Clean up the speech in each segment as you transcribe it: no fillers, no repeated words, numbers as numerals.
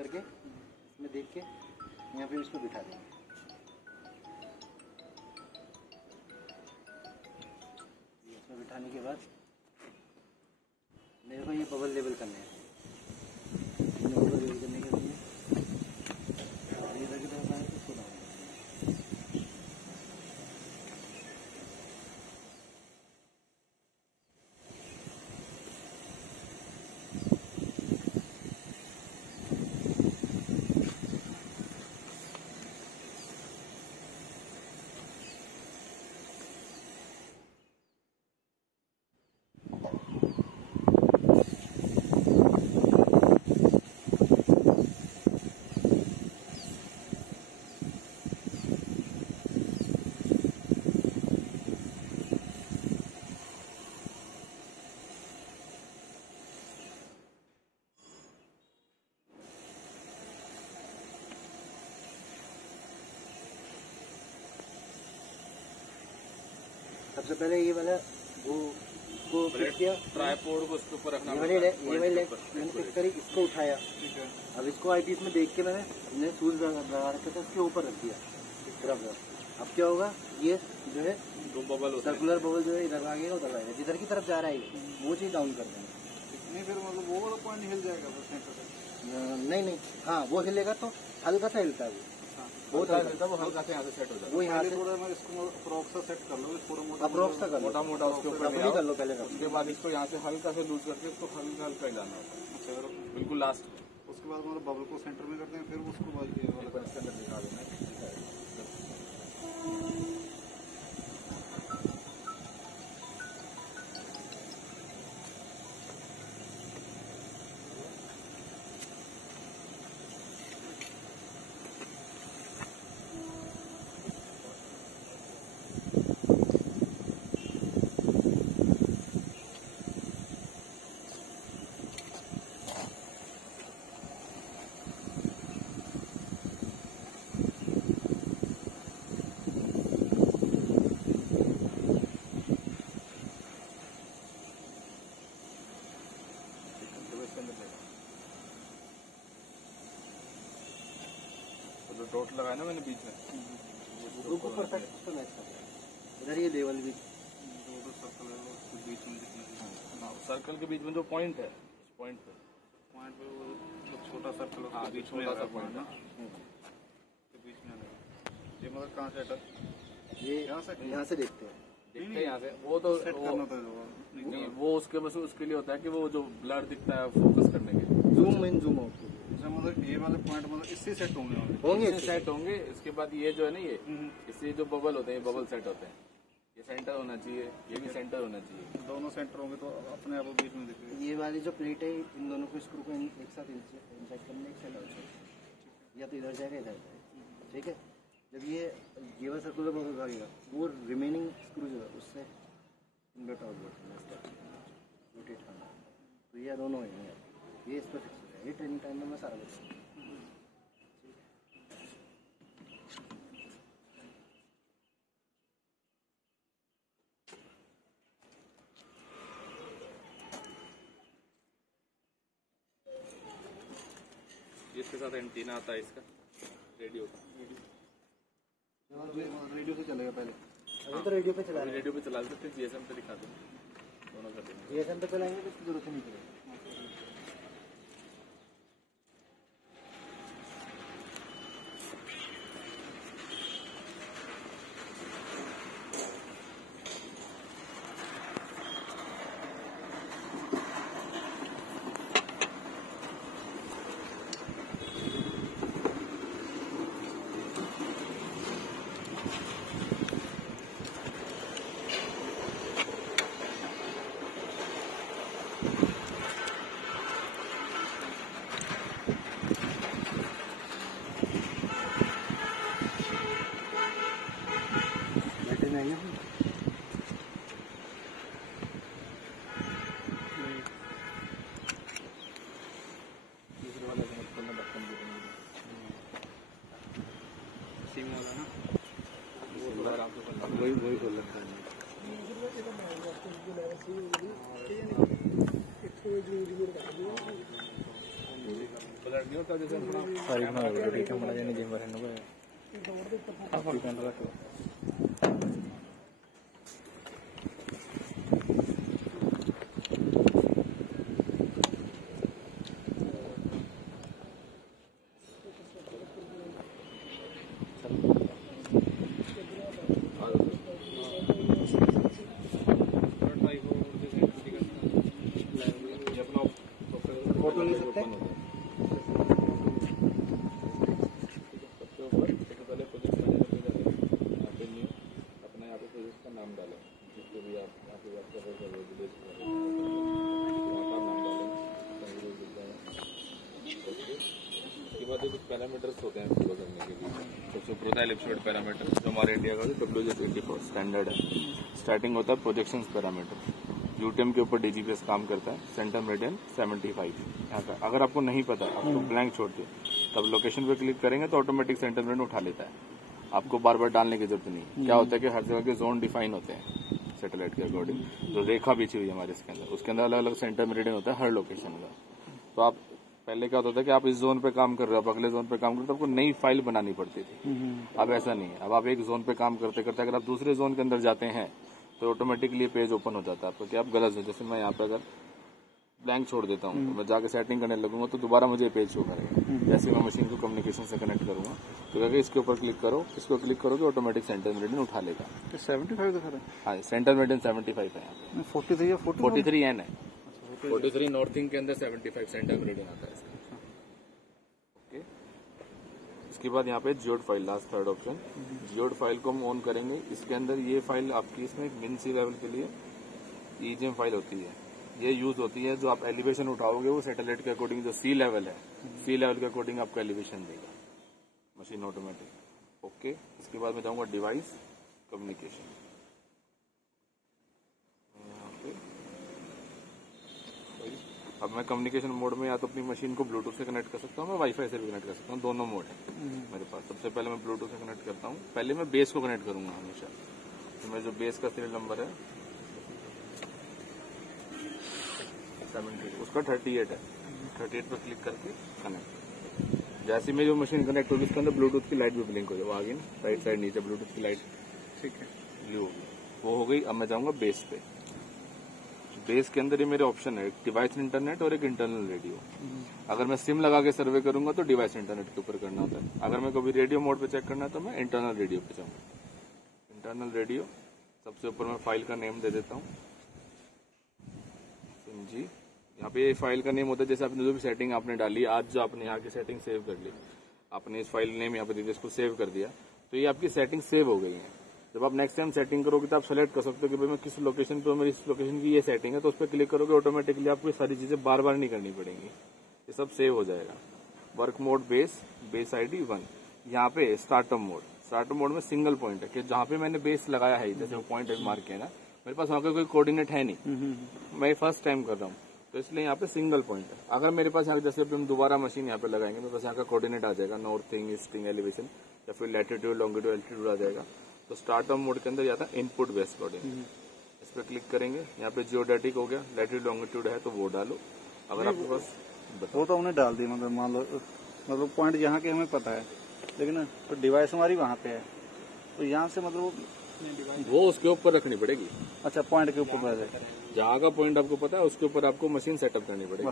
करके इसमें देख के यहाँ पे इसको बिठा देंगे। इसमें बिठाने के बाद मेरे को ये बबल लेवल करने हैं। बबल लेवल करने के लिए सबसे पहले ये वाला वो को फिट किया, ट्राइपॉड को उसके ऊपर रखना, ये वाली लेग मैंने फिट करी, इसको उठाया। अब इसको आईपीएस में देख के मैंने शूज लगा रखा था, उसके ऊपर रख दिया तरफ। अब क्या होगा, ये जो है दो बबल सर्कुलर बबल जो है इधर भागेगा उधर भागेगा, जिधर की तरफ जा रहा है वो चीज डाउन कर देंगे। नहीं फिर मतलब वो वाला पॉइंट हिल जाएगा नहीं, हाँ वो हिलेगा तो हल्का सा हिलता है, वो हल्का वो हल्का से यहाँ से सेट हो जाएगा। वो यहाँ से थोड़ा मैं इसको अप्रोक्स सा सेट कर लो, पूरा अप्रोक्स सा कर लो, मोटा मोटा उसके ऊपर कर लो पहले। उसके बाद इसको यहाँ से हल्का से लूज करके इसको हल्का हल्का हिलाना होता है। अच्छा बिल्कुल लास्ट, उसके बाद मतलब बबल को सेंटर में करते हैं, फिर उसको बाद इसके अंदर दिखा देना। डॉट लगाया ना मैंने बीच में, इधर ये लेवल भी बीच में सर्कल के बीच में जो पॉइंट है, उस पॉइंट पे वो छोटा सर्कल, बीच में छोटा सा पॉइंट है बीच में। ये मतलब कहाँ से अटक, ये यहाँ से देखते हैं यहाँ से, वो तो सेट करना था नहीं, वो उसके बस उसके लिए होता है कि वो जो ब्लर दिखता है फोकस करने के, जूम इन जूम आउट। मतलब ये वाले पॉइंट मतलब इससे सेट होंगे सेट होंगे। इसके बाद ये जो है ना, ये इससे जो बबल होते हैं, बबल सेट होते हैं, ये सेंटर होना चाहिए, ये भी सेंटर होना चाहिए, दोनों सेंटर होंगे तो अपने आप बीच में दिखेगा। ये वाली जो प्लेट है, इन दोनों को स्क्रू को एक साथ इंसर्ट करने एक साइड आउट, या तो इधर जाएगा इधर जाएगा, ठीक है। जब ये वाला सर्कुलर बबल भागेगा, वो रिमेनिंग स्क्रू जो है उससे इनवर्ट आउटवर्ट रोटेट करना, तो ये दोनों है ये इस पर फिक्स हो जाएगा। ये ट्रेनिंग टाइम में मैं सारा बताऊँगा। इसके साथ एंटीना आता है इसका, रेडियो से चलेगा पहले, अभी तो रेडियो पे चला, रेडियो पे चला सकते, जीएसएम पे दिखा दें, दोनों कर देंगे। जीएसएम पे चलाएंगे तो इसकी जरूरत नहीं पड़ेगी। नहीं दूसरे वाले को मत खोलना, ढक्कन भी सिम वाला ना, वो बाहर आपको खोलना, वही खोल लगता है। ब्लड नहीं होता जैसे अपना सारी बना लो ठीक है मना जाने जिम रहने को आप ठीक है रख लो फोटो ले सकते हैं। पैरामीटर्स होते हैं फॉलो करने के लिए। सबसे ऊपर होता है एलिप्सॉइड पैरामीटर जो हमारे इंडिया का WS84 स्टैंडर्ड है। स्टार्टिंग होता है प्रोजेक्शंस पैरामीटर, यूटीएम के ऊपर डीजीपीएस काम करता है। सेंटर मेरिडियन 75 यहाँ का। अगर आपको नहीं पता, आपको ब्लैंक छोड़ दिया, तब लोकेशन पे क्लिक करेंगे तो ऑटोमेटिक सेंटर मेरिडियन उठा लेता है। आपको बार बार डालने की जरूरत नहीं। क्या होता है कि हर जगह के जोन डिफाइन होते हैं सैटेलाइट के अकॉर्डिंग, जो रेखा बिछी हुई है हमारे इसके अंदर, उसके अंदर अलग अलग सेंटर मेरिडियन होता है हर लोकेशन का। तो आप पहले क्या होता था कि आप इस जोन पे काम कर रहे हो, आप अगले जोन पे काम कर रहे हो, तो आपको नई फाइल बनानी पड़ती थी। अब ऐसा नहीं है। अब आप एक जोन पे काम करते करते अगर आप दूसरे जोन के अंदर जाते हैं तो ऑटोमेटिकली पेज ओपन हो जाता है आपको कि आप गलत हो। जैसे मैं यहाँ पे अगर ब्लैंक छोड़ देता हूँ तो मैं जाके सेटिंग करने लगूंगा तो दोबारा मुझे पेज शो करेगा। जैसे मैं मशीन को कम्युनिकेशन से कनेक्ट करूंगा तो अगर इसके ऊपर क्लिक करो, इसको क्लिक करो तो ऑटोमेटिक सेंटर मेरिडियन उठा लेगा। 75 का सर हाँ, सेंटर मेरिडियन 75 है यहाँ पे। 43 या 43 एन है। 43 नॉर्थिंग के अंदर 75 सेंटर मेरिडियन आता है इसका। ओके, इसके बाद यहाँ पे geode file, last third option, geode file को हम ऑन करेंगे। इसके अंदर ये फाइल आपकी इसमें मिन सी लेवल के लिए ईजीएम फाइल होती है। ये यूज होती है जो आप एलिवेशन उठाओगे वो सैटेलाइट के अकॉर्डिंग जो सी लेवल है, सी लेवल के अकॉर्डिंग आपको एलिवेशन देगा मशीन ऑटोमेटिक। ओके, इसके बाद मैं जाऊंगा डिवाइस कम्युनिकेशन। अब मैं कम्युनिकेशन मोड में या तो अपनी मशीन को ब्लूटूथ से कनेक्ट कर सकता हूँ, मैं वाईफाई से भी कनेक्ट कर सकता हूँ। दोनों मोड है मेरे पास। सबसे पहले मैं ब्लूटूथ से कनेक्ट करता हूँ। पहले मैं बेस को कनेक्ट करूंगा हमेशा। तो मैं जो बेस का सीरियल नंबर है 70, उसका 38 है। 38 पर क्लिक करके कनेक्ट। जैसे मेरी मशीन कनेक्ट होगी उसके अंदर ब्लूटूथ की लाइट भी ब्लिंक हो जाए। आगे राइट साइड नीचे ब्लूटूथ की लाइट, ठीक है, ब्लू होगी, वो हो गई। अब मैं जाऊंगा बेस पे। बेस के अंदर ये मेरे ऑप्शन है, एक डिवाइस इंटरनेट और एक इंटरनल रेडियो। अगर मैं सिम लगा के सर्वे करूंगा तो डिवाइस इंटरनेट के ऊपर करना होता है। अगर मैं कभी रेडियो मोड पे चेक करना है तो मैं इंटरनल रेडियो पे जाऊंगा। इंटरनल रेडियो, सबसे ऊपर मैं फाइल का नेम दे देता हूँ जी। यहाँ पे फाइल का नेम होता है जैसे आपने जो भी सेटिंग आपने डाली, आज जो आपने यहाँ की सेटिंग सेव कर ली, आपने इस फाइल नेम यहाँ पे दे दिया, इसको सेव कर दिया, तो ये आपकी सेटिंग सेव हो गई है। जब आप नेक्स्ट टाइम सेटिंग करोगे तो आप सेलेक्ट कर सकते हो कि भाई मैं किस लोकेशन पे, मेरी इस लोकेशन की ये सेटिंग है, तो उस पर क्लिक करोगे ऑटोमेटिकली आपको ये सारी चीजें बार बार नहीं करनी पड़ेंगी, ये सब सेव हो जाएगा। Work mode base, base ID 1। यहाँ पे स्टार्टअप मोड, स्टार्टअप मोड में सिंगल पॉइंट है कि जहाँ पे मैंने बेस लगाया है, जैसे वो पॉइंट मार्क किया ना, मेरे पास वहाँ का कोई कोऑर्डिनेट है नहीं, मैं फर्स्ट टाइम कर रहा हूँ, तो इसलिए यहाँ पे सिंगल पॉइंट है। अगर मेरे पास यहाँ जैसे हम दोबारा मशीन यहाँ पे लगाएंगे, मेरे पास यहाँ का कोऑर्डिनेट आ जाएगा, नॉर्थिंग, ईस्टिंग, एलिवेशन, या फिर लैटिट्यूड, लॉन्गिट्यूड, एल्टीट्यूड आ जाएगा। तो स्टार्टअप मोड के अंदर जाता है इनपुट बेस्ड कोऑर्डिनेट, इस पर क्लिक करेंगे। यहाँ पे जियोडेटिक हो गया, लैटिट्यूड लॉन्गिट्यूड है तो वो डालो। अगर आपके पास वो तो हमने डाल दी, मतलब मान लो मतलब पॉइंट यहाँ के हमें पता है, लेकिन तो डिवाइस हमारी वहाँ पे है, तो यहाँ से मतलब वो उसके ऊपर रखनी पड़ेगी। अच्छा, पॉइंट के ऊपर जहाँ का पॉइंट आपको पता है उसके ऊपर आपको मशीन सेटअप करनी पड़ेगी,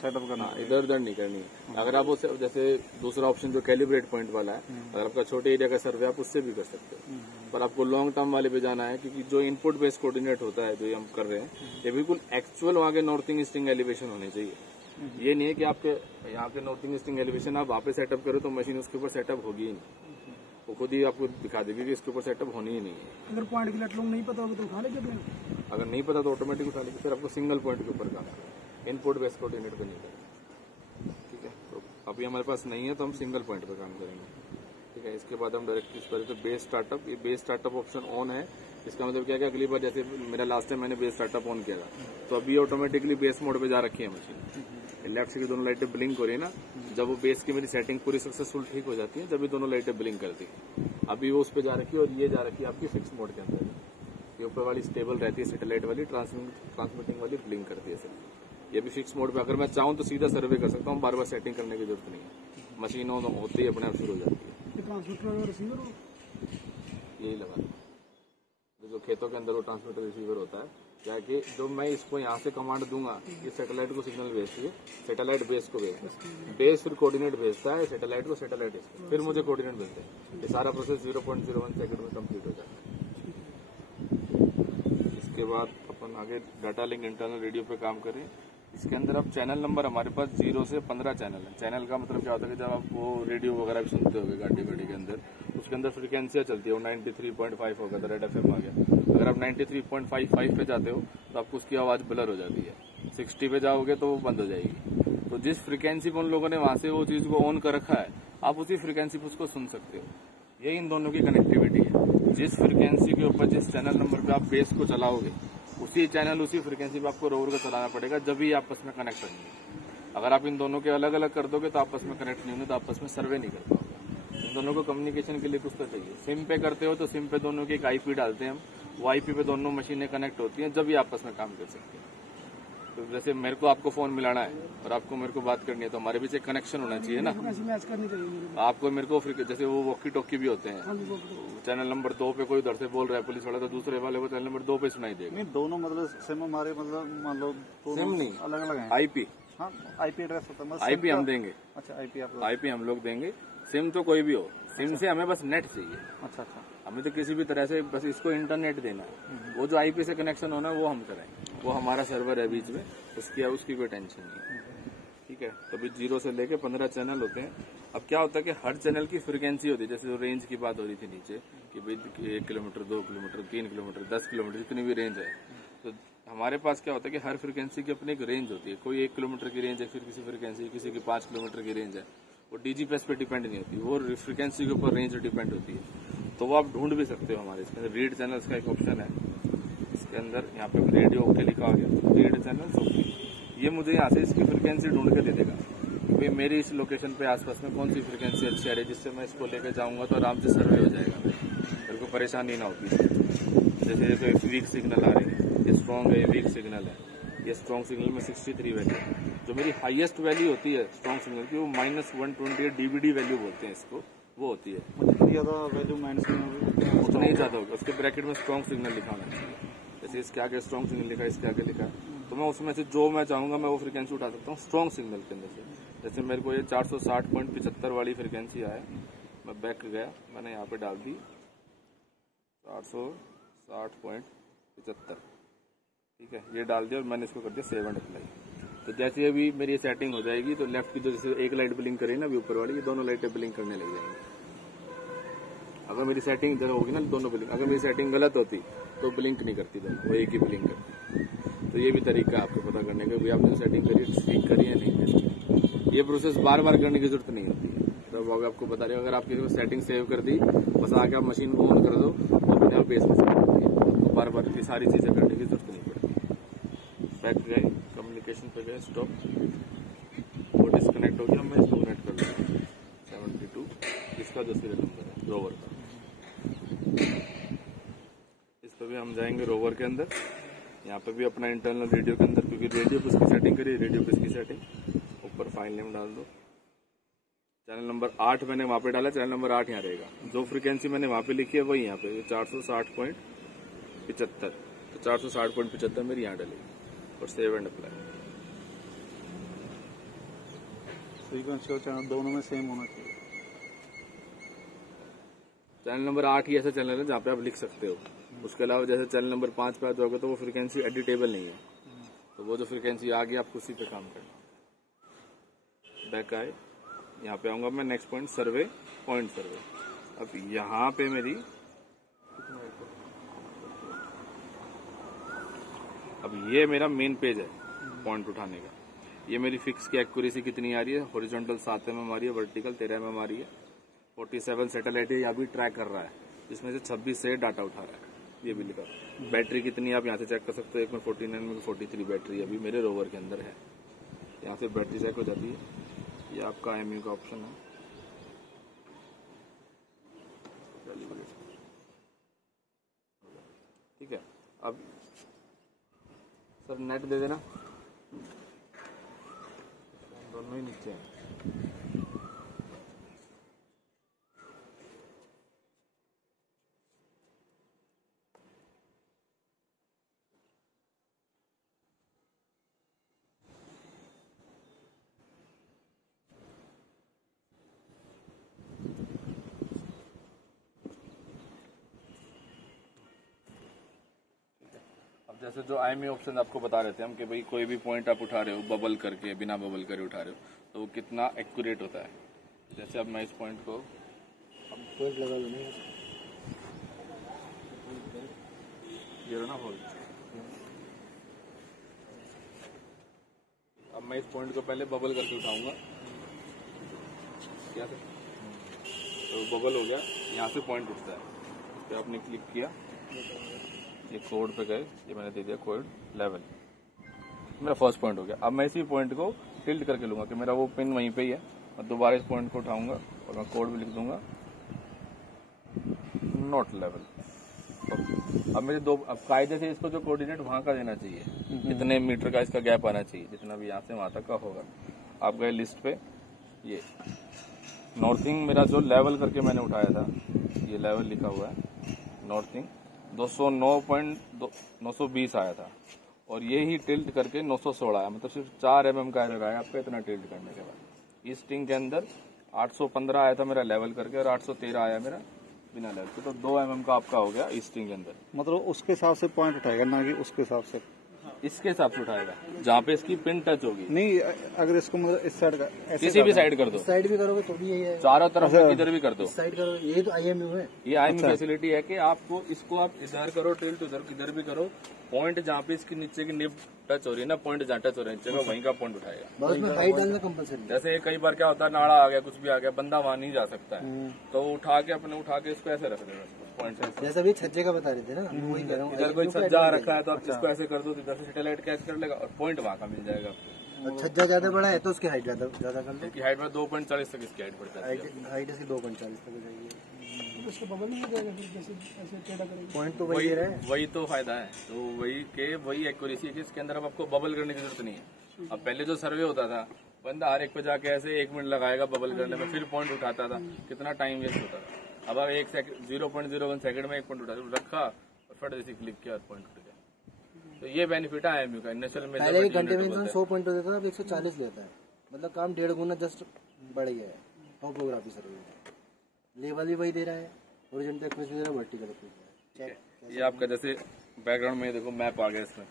सेटअप करना, इधर उधर नहीं करनी है। अगर आप उसे, जैसे दूसरा ऑप्शन जो कैलिब्रेट पॉइंट वाला है, अगर आपका छोटे एरिया का सर्वे आप उससे भी कर सकते हो, पर आपको लॉन्ग टर्म वाले पे जाना है, क्योंकि जो इनपुट बेस्ड कोऑर्डिनेट होता है जो हम कर रहे हैं, ये बिल्कुल एक्चुअल वहाँ के नॉर्थिंग ईस्टिंग एलिवेशन होने चाहिए। ये नहीं है कि आपके यहाँ के नॉर्थिंग ईस्टिंग एलिवेशन आप वहाँ पे सेटअप करो तो मशीन उसके ऊपर सेटअप होगी ही नहीं, वो खुद ही आपको दिखा देगी कि इसके ऊपर सेटअप होनी ही नहीं है। अगर पॉइंट की लेटलोग नहीं पता होगा तो उठा लेंगे अपने, अगर नहीं पता तो ऑटोमेटिक उठा लेंगे। फिर आपको सिंगल पॉइंट के ऊपर काम करना, इनपुट बेस्ड कोऑर्डिनेट पे नहीं करेंगे, ठीक है। तो अभी हमारे पास नहीं है तो हम सिंगल पॉइंट पे काम करेंगे, ठीक है। इसके बाद हम डायरेक्ट इस पर बेस स्टार्टअप, ये बेस स्टार्टअप ऑप्शन ऑन है। इसका मतलब क्या है, अगली बार जैसे मेरा लास्ट टाइम मैंने बेस स्टार्टअप ऑन किया था, तो अभी ऑटोमेटिकली बेस मोड पे जा रखी है मशीन। लेफ्ट से दोनों लाइटें ब्लिंक हो रही है ना, जब वो बेस की मेरी सेटिंग पूरी सक्सेसफुल ठीक हो जाती है, जब भी दोनों लाइटें ब्लिंक करती है। अभी वो उस पर जा रखी है और ये जा रखी है आपकी फिक्स मोड के अंदर। ये ऊपर वाली स्टेबल रहती है, सैटेलाइट वाली ट्रांसमिटिंग वाली ब्लिंक करती है सिर्फ। ये भी फिक्स मोड पे, अगर मैं चाहूँ तो सीधा सर्वे कर सकता हूँ, बार बार सेटिंग करने की जरूरत नहीं है, मशीनों में होती ही अपने आप शुरू हो जाती है। ये ट्रांसमीटर और रिसीवर हो? यही लगा जो खेतों के अंदर वो ट्रांसमीटर रिसीवर होता है, क्या है कि जो मैं इसको यहाँ से कमांड दूंगा, ये सैटेलाइट को सिग्नल भेजती है, सैटेलाइट बेस को भेजता है, बेस फिर कोऑर्डिनेट भेजता है सैटेलाइट को, सैटेलाइट इसको, फिर मुझे कोऑर्डिनेट भेजते हैं। ये सारा प्रोसेस 0.01 सेकंड में कंप्लीट हो जाता है। इसके बाद अपन आगे डाटा लिंक इंटरनल रेडियो पे काम करें। इसके अंदर अब चैनल नंबर हमारे पास 0 से 15 चैनल है। चैनल का मतलब क्या होता है कि जब आप वो रेडियो वगैरह भी सुनते होगे गाड़ी वाड़ी के अंदर, उसके अंदर फ्रिक्वेंसियां चलती है, वो 93.5 होगा तो रेड एफएम आ गया। अगर आप 93.55 पे जाते हो तो आपको उसकी आवाज ब्लर हो जाती है, 60 पे जाओगे तो वो बंद हो जाएगी। तो जिस फ्रिक्वेंसी पे उन लोगों ने वहां से वो चीज को ऑन कर रखा है, आप उसी फ्रिक्वेंसी पे उसको सुन सकते हो। यही इन दोनों की कनेक्टिविटी है। जिस फ्रिक्वेंसी के ऊपर जिस चैनल नंबर पे आप बेस को चलाओगे, उसी चैनल उसी फ्रिक्वेंसी पे आपको रोवर को चलाना पड़ेगा, जब भी आपस में कनेक्ट होंगे। अगर आप इन दोनों के अलग अलग कर दोगे तो आपस में कनेक्ट नहीं होंगे, तो आपस में सर्वे नहीं कर पाओगे। इन दोनों को कम्युनिकेशन के लिए कुछ तो चाहिए। सिम पे करते हो तो सिम पे दोनों की एक आईपी डालते हैं हम, वो आईपी पे दोनों मशीनें कनेक्ट होती हैं, जब भी आपस में काम कर सकते हैं। तो जैसे मेरे को आपको फोन मिलाना है और आपको मेरे को बात करनी है, तो हमारे बीच एक कनेक्शन होना चाहिए ना। फ्रिक्वेंसी मैच करनी चाहिए मेरे को। आपको मेरे को जैसे वो वॉकी टॉकी भी होते हैं, हाँ जी, वो चैनल नंबर 2 पे कोई उधर से बोल रहा है पुलिस वाला, तो दूसरे वाले को चैनल नंबर 2 पे सुनाई देगा। नहीं, दोनों मतलब सिम हमारे मतलब मान लो सिम नहीं, अलग अलग है। आईपी, हाँ आईपी एड्रेस होता है, मतलब आईपी सिम हम का- देंगे। अच्छा आईपी आप आईपी हम लोग देंगे। सिम तो कोई भी हो, सिम से हमें बस नेट चाहिए। अच्छा अच्छा हमें तो किसी भी तरह से बस इसको इंटरनेट देना है। वो जो आईपी से कनेक्शन होना है वो हम करेंगे, वो हमारा सर्वर है बीच में, उसकी कोई टेंशन नहीं है। ठीक है, तो अभी 0 से लेके 15 चैनल होते हैं। अब क्या होता है कि हर चैनल की फ्रिक्वेंसी होती है, जैसे जो रेंज की बात हो रही थी नीचे कि भाई 1 किलोमीटर 2 किलोमीटर 3 किलोमीटर 10 किलोमीटर जितनी भी रेंज है, तो हमारे पास क्या होता है कि हर फ्रिक्वेंसी की अपनी एक रेंज होती है। कोई 1 किलोमीटर की रेंज है, फिर किसी फ्रिक्वेंसी किसी की 5 किलोमीटर की रेंज है। वो डीजीपीएस पे डिपेंड नहीं होती, वो फ्रिक्वेंसी के ऊपर रेंज डिपेंड होती है। तो वो आप ढूंढ भी सकते हो हमारे इसके अंदर। रीड चैनल्स का एक ऑप्शन है इसके अंदर, यहाँ पे रेडियो ओके लिखा हो गया, रीड चैनल्स ओके। ये मुझे यहाँ से इसकी फ्रिक्वेंसी ढूंढ के दे देगा कि भाई मेरी इस लोकेशन पे आसपास में कौन सी फ्रिक्वेंसी अच्छी आ रही है, जिससे मैं इसको लेके जाऊंगा तो आराम से सर्वे हो जाएगा, मेरे को परेशानी ना होगी। जैसे कोई वीक सिग्नल आ रही है, ये स्ट्रॉन्ग है, ये वीक सिग्नल है, ये स्ट्रॉन्ग सिग्नल में 63 वैल्यू है। जो मेरी हाईएस्ट वैल्यू होती है स्ट्रॉन्ग सिग्नल की, वो -128 डीबीडी वैल्यू बोलते हैं इसको, वो होती है। जितनी ज्यादा वैल्यू माइनस में होगी उतना ही ज्यादा होगा। उसके ब्रैकेट में स्ट्रॉन्ग सिग्नल लिखा होना चाहिए। जैसे इसके आगे स्ट्रॉन्ग सिग्नल लिखा है, इसके आगे लिखा है, तो मैं उसमें से जो मैं चाहूंगा मैं वो फ्रिक्वेंसी उठा सकता हूँ स्ट्रॉन्ग सिग्नल के अंदर से। जैसे मेरे को ये 460.75 वाली फ्रिक्वेंसी आए, मैं बैक गया, मैंने यहाँ पे डाल दी 460.75, ठीक है, ये डाल दिया और मैंने इसको कर दिया सेव एंड अप्लाई। तो जैसे अभी मेरी सेटिंग हो जाएगी तो लेफ्ट की जो जैसे एक लाइट ब्लिंक करी ना अभी ऊपर वाली, ये दोनों लाइटें ब्लिंक करने लग जाएंगी। अगर मेरी सेटिंग इधर होगी ना दोनों ब्लिंक, अगर मेरी सेटिंग गलत होती तो ब्लिंक नहीं करती दोनों, वो एक ही ब्लिंक करती। तो ये भी तरीका है आपको पता करने का भी आपने सेटिंग करी ठीक करी है नहीं करी। ये प्रोसेस बार बार करने की जरूरत नहीं होती है। तो आपको बता रहे हो, अगर आपकी सेटिंग सेव कर दी, बस आके आप मशीन को ऑन कर दो तो अपने आप बेस में सेट होती है, आपको बार बार की सारी चीजें करने की जरूरत नहीं पड़ती। बैक गए, कम्युनिकेशन पे गए, स्टॉप, वो डिस्कनेक्ट हो गया, मैं इसको कनेक्ट कर दूंगा 72, इसका जो सीरियल नंबर है रोवर का। इस पर भी हम जाएंगे रोवर के अंदर, यहाँ पे भी अपना इंटरनल रेडियो के अंदर, क्योंकि रेडियो पे इसकी सेटिंग करिए, रेडियो पे इसकी सेटिंग, ऊपर फाइल नेम डाल दो। चैनल नंबर 8 मैंने वहां पे डाला, चैनल नंबर 8 यहाँ रहेगा। जो फ्रिक्वेंसी मैंने वहां पे लिखी है वही यहाँ पे 460.75, तो 460.75 मेरी यहाँ डलेगी और सेव एंड अप्लाई। फ्रीक्वेंसी और चैनल दोनों में सेम होना चाहिए। चैनल नंबर 8 ही ऐसा चैनल है जहाँ पे आप लिख सकते हो। उसके अलावा जैसे चैनल नंबर 5 पे आ जाओगे तो वो फ्रिक्वेंसी एडिटेबल नहीं है, तो वो जो फ्रिक्वेंसी आ गई आपको उसी पे काम करना। बैक आए, यहाँ पे आऊंगा मैं, नेक्स्ट पॉइंट सर्वे, पॉइंट सर्वे। अब यहाँ पे मेरी अब ये मेरा मेन पेज है पॉइंट उठाने का। ये मेरी फिक्स की एक्यूरेसी कितनी आ रही है, हॉरिजॉन्टल 7 mm आ रही है, वर्टिकल 13 mm आ रही है, 47 सैटेलाइट यहाँ भी ट्रैक कर रहा है, जिसमें से 26 से डाटा उठा रहा है, ये भी लिखा। बैटरी कितनी आप यहाँ से चेक कर सकते हो, एक में 49 में 43 बैटरी अभी मेरे रोवर के अंदर है, यहाँ से बैटरी चेक हो जाती है। ये आपका IMU का ऑप्शन है, ठीक है। अब सर नेट दे देना, दोनों ही नीचे हैं। जैसे जो IME ऑप्शन आपको बता रहे थे हम कि भाई कोई भी पॉइंट आप उठा रहे हो बबल करके, बिना बबल करे उठा रहे हो, तो वो कितना एक्यूरेट होता है। जैसे अब मैं इस पॉइंट को पॉइंट लगा लो नहीं ये ना हो, अब मैं इस पॉइंट को पहले बबल करके उठाऊंगा, क्या तो बबल हो गया, यहाँ से पॉइंट उठता है। तो आपने क्लिक किया, ये कोड पे गए, ये मैंने दे दिया कोड लेवल, मेरा फर्स्ट पॉइंट हो गया। अब मैं इसी पॉइंट को टिल्ट करके लूंगा कि मेरा वो पिन वहीं पे ही है, और दोबारा इस पॉइंट को उठाऊंगा और मैं कोड भी लिख दूंगा नॉट लेवल। अब मेरे दो, अब कायदे से इसको जो कोऑर्डिनेट वहां का देना चाहिए, कितने मीटर का इसका गैप आना चाहिए, जितना भी यहाँ से वहां तक का होगा। आप गए लिस्ट पे, ये नॉर्थिंग मेरा जो लेवल करके मैंने उठाया था, ये लेवल लिखा हुआ है नॉर्थिंग 209.920 आया था, और ये ही टिल्ट करके 916 आया, मतलब सिर्फ 4 mm का एरर आया आपका इतना टिल्ट करने के बाद। ईस्टिंग के अंदर 815 आया था मेरा लेवल करके, और 813 आया मेरा बिना लेवल के, तो 2 mm का आपका हो गया ईस्टिंग के अंदर। मतलब उसके हिसाब से पॉइंट उठाएगा, ना कि उसके हिसाब से। इसके हिसाब से उठाएगा जहाँ पे इसकी पिन टच होगी। नहीं, अगर इसको मतलब इस साइड का किसी भी साइड कर दो, साइड भी करोगे तो भी यही है, चारों तरफ इधर भी कर दो, साइड करोगे, यही तो IMU है। ये IME फैसिलिटी है कि आपको इसको आप इधर करो टिल्ट, उधर किधर भी करो, पॉइंट जहाँ पे इसकी नीचे की निब टच हो रही है ना, पॉइंट जहाँ टच हो रहा है नीचे का, वहीं का पॉइंट उठाएगा। बस उसमें हाइट डालना कंपलसरी है। जैसे कई बार क्या होता है, नाड़ा आ गया, कुछ भी आ गया, बंदा वहां नहीं जा सकता है, तो उठा के इसको ऐसे रख देगा पॉइंट से। जैसे अभी छज्जे का बता रहे थे ना, मैं वही कह रहा हूँ, इधर कोई छज्जा रखा है तो आप इसको ऐसे कर दो, तो इधर से सैटेलाइट कैच कर लेगा और पॉइंट वहां का मिल जाएगा आपको। छज्जा ज्यादा बड़ा है तो उसकी हाइट ज्यादा कर लो, इसकी हाइट में 2.40 तक इसकी हाइट बढ़ जाती है। हाइट इसकी 2.40 तक हो जाएगी। तो उसको बबल नहीं हो जाएगा फिर, जैसे ऐसे टेढ़ा करेंगे। पॉइंट तो वही दे रहा है। वही तो फायदा है, तो वही एक्यूरेसी है कि इसके अंदर अब आपको बबल करने की जरूरत नहीं है। अब पहले जो सर्वे होता था, बंदा हर एक पे जाके ऐसे 1 मिनट लगाएगा बबल करने में, फिर पॉइंट उठाता था, कितना टाइम वेस्ट होता था। अब आप 0.01 सेकंड में 1 पॉइंट रखा और फट जैसे क्लिक किया और पॉइंट उठ गया। तो ये बेनिफिट है IMU का। इनिशियल में पहले 1 घंटे में इंसान 100 पॉइंट देता था, अब 140 लेता है, मतलब काम 1.5 गुना जस्ट बढ़ गया है टोपोग्राफी सर्वे में। लेवल भी वही दे रहा है, हॉरिजॉन्टल एक्यूरेसी दे रहा है, वर्टिकल एक्यूरेसी। ये आपका जैसे बैकग्राउंड में देखो मैप आ गया इसमें,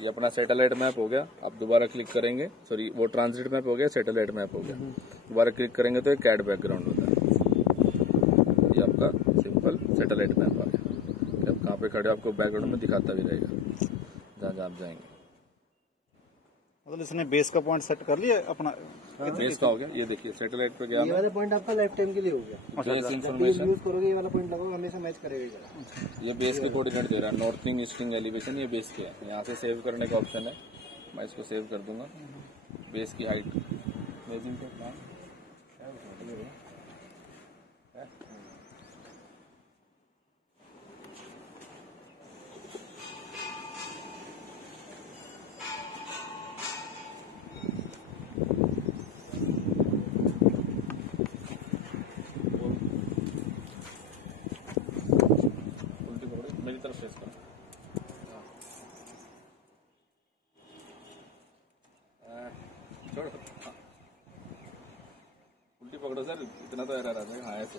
ये अपना सैटेलाइट मैप हो गया। आप दोबारा क्लिक करेंगे, सॉरी वो ट्रांजिट मैप हो गया, सैटेलाइट मैप हो गया। दोबारा क्लिक करेंगे तो एक कैड बैकग्राउंड होता है, ये आपका सिंपल सैटेलाइट मैप आ गया। जब कहाँ पे खड़े आपको बैकग्राउंड में दिखाता भी रहेगा जहाँ जहाँ आप जाएंगे। मतलब इसने बेस का पॉइंट सेट कर लिया अपना, बेस का हो गया, ये देखिए सैटेलाइट पे गया ये वाला पॉइंट आपका लाइफ टाइम के लिए हो गया। बेस जब इन्फॉर्मेशन, यूज करोगे ये वाला पॉइंट लगाओगे, हमेशा मैच करेगा जरा। ये बेस के कोऑर्डिनेट दे रहा है, नॉर्थिंग ईस्टिंग एलिवेशन, ये बेस के है। यहाँ से सेव करने का ऑप्शन है, मैं इसको सेव कर दूंगा। बेस की हाइट मेरी तरफ फेस करो, छोड़ो, हाँ। उल्टी पकड़ो सर, इतना तो एरर आ जाएगा। हाँ ऐसे,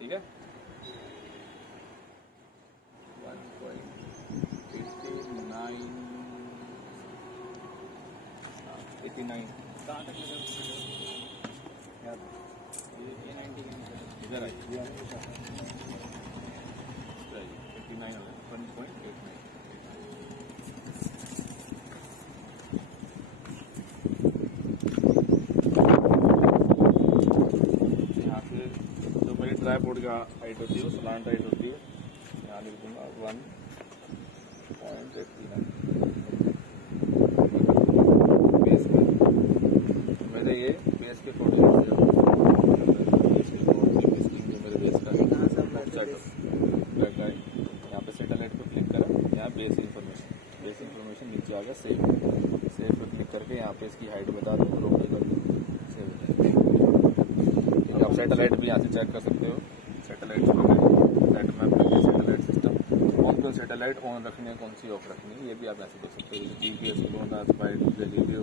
ठीक है। 1.89 कहाँ तक इधर आइए, 89 हो गया, 1.89। यहाँ से जो मेरी ट्राइपॉड का हाइट होती है, वो सलांट हाइट होती है, यहाँ लिख दूंगा 1.89। बेस में मेरे ये बेस के कोऑर्डिनेट जो मेरे बेस का यहाँ पे सैटेलाइट पे क्लिक करा, यहाँ बेस इन्फॉर्मेशन सैटेलाइट भी यहाँ से चेक कर सकते हो। सैटेलाइट सेट मैप करके सैटेलाइट सिस्टम कौन कौन सैटेलाइट ऑन रखनी है, कौन सी ऑफ रखनी है, ये भी आप यहाँ से देख सकते हो। GPS, GLONASS, बाइट, गैलीलियो,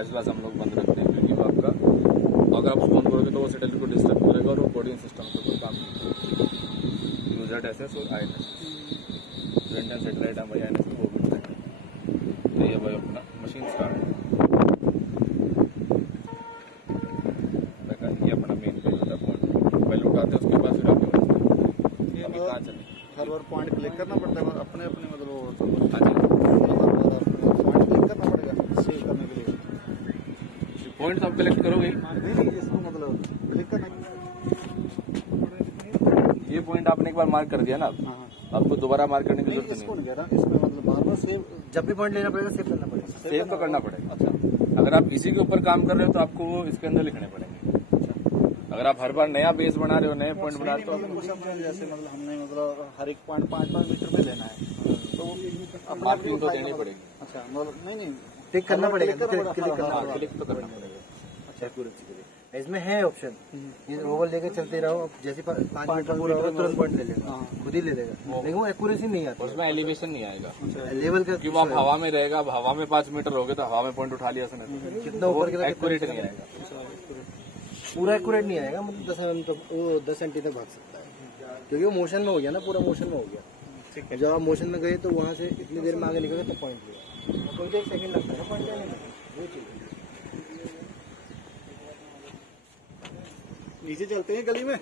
एज वेल हम लोग बंद रखते हैं क्योंकि वो आपका अगर आप फोन करोगे तो वो सैटेलाइट को डिस्टर्ब करेगा और वो कोडिंग सिस्टम से कोई काम नहीं करेगा। UZSS और INS जो इंडियन सैटेलाइट है भाई INS वो भी बताएंगे। तो ये भाई अपना मशीन स्टार्ट है। ये अपना मेन पेज होता है, पहले उठाते हैं उसके बाद फिर आप अभी कहाँ चले हर बार पॉइंट क्लिक करना पड़ता है अपने अपने मतलब पॉइंट क्लिक करना पड़ेगा सेव करने के लिए। पॉइंट आप कलेक्ट करोगे नहीं इसको मतलब क्लिक करना। ये पॉइंट आपने एक बार मार्क कर दिया ना, आपको दोबारा मार्क करने की जरूरत इसको नहीं नहीं कह रहा, इसमें मतलब बार बार सेव जब भी पॉइंट लेना पड़ेगा सेव करना पड़ेगा। सेव तो करना पड़ेगा। अच्छा अगर आप इसी के ऊपर काम कर रहे हो तो आपको वो इसके अंदर लिखने पड़ेंगे। अगर आप हर बार नया बेस बना रहे हो, नए पॉइंट बना रहे हो तो जैसे मतलब हमने मतलब हर एक पॉइंट 5-5 मीटर पे लेना है तो मार्किंग तो देनी पड़ेगी। अच्छा मतलब नहीं टिक करना पड़ेगा, क्लिक करना हाँ, पड़ेगा। क्लिक तो करना पड़ेगा। अच्छा एक्यूरेसी के लिए इसमें है ऑप्शन, ये ओवर लेके चलते रहो, जैसे 5 मीटर पूरा होगा तुरंत पॉइंट ले लेगा, खुद ही ले लेगा, लेकिन वो एक्यूरेसी नहीं आती उसमें एलिवेशन नहीं आएगा लेवल का। क्योंकि वो आप हवा में रहेगा, अब हवा में 5 मीटर हो गए तो हवा में पॉइंट उठा लिया उसने, कितना ऊपर के एक्यूरेट नहीं आएगा। पूरा एक्यूरेट नहीं आएगा, मतलब 10 mm तक, वो 10 सेंटी तक भाग सकता है क्योंकि वो मोशन में हो गया ना, पूरा मोशन में हो गया। जब आप मोशन में गए तो वहाँ से इतनी देर में आगे निकल गए तो पॉइंट लिया, कोई तो 1 सेकंड लगता है पॉइंट लेने में, वो चीज़। नीचे चलते हैं गली में।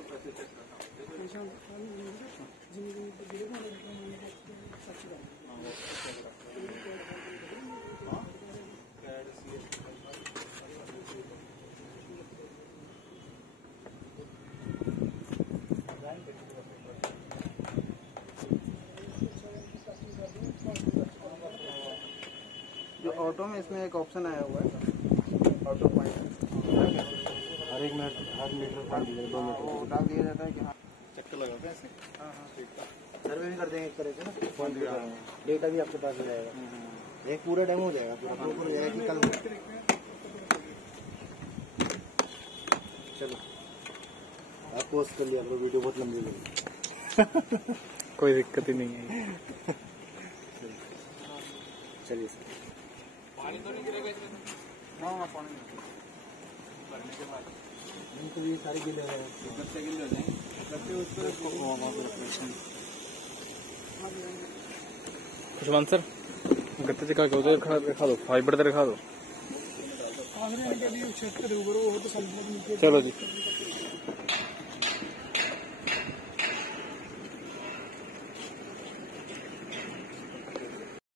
जो ऑटो में इसमें एक ऑप्शन आया हुआ है ऑटो पॉइंट, हर एक मिनट हर मीटर पॉइंट दिया 2 मीटर वो डाल दिया जाता है कि हाँ चक्कर लगाते हैं इसमें। हाँ ठीक है, सर्वे भी कर देंगे एक तरह से ना, पॉइंट भी करेंगे, डेटा भी आपके पास हो जाएगा, एक पूरा डेमो हो जाएगा, पूरा प्रॉपर हो जाएगा कि कल। चलो आप पोस्ट कर लिया, आपको वीडियो बहुत लंबी लगी। कोई दिक्कत ही नहीं है। चलिए हाँ पानी तो ये सारे गिले हैं, खुशमान सर गत्ते दिखा के उधर दिखा दो, फाइबर दिखा दो। चलो जी।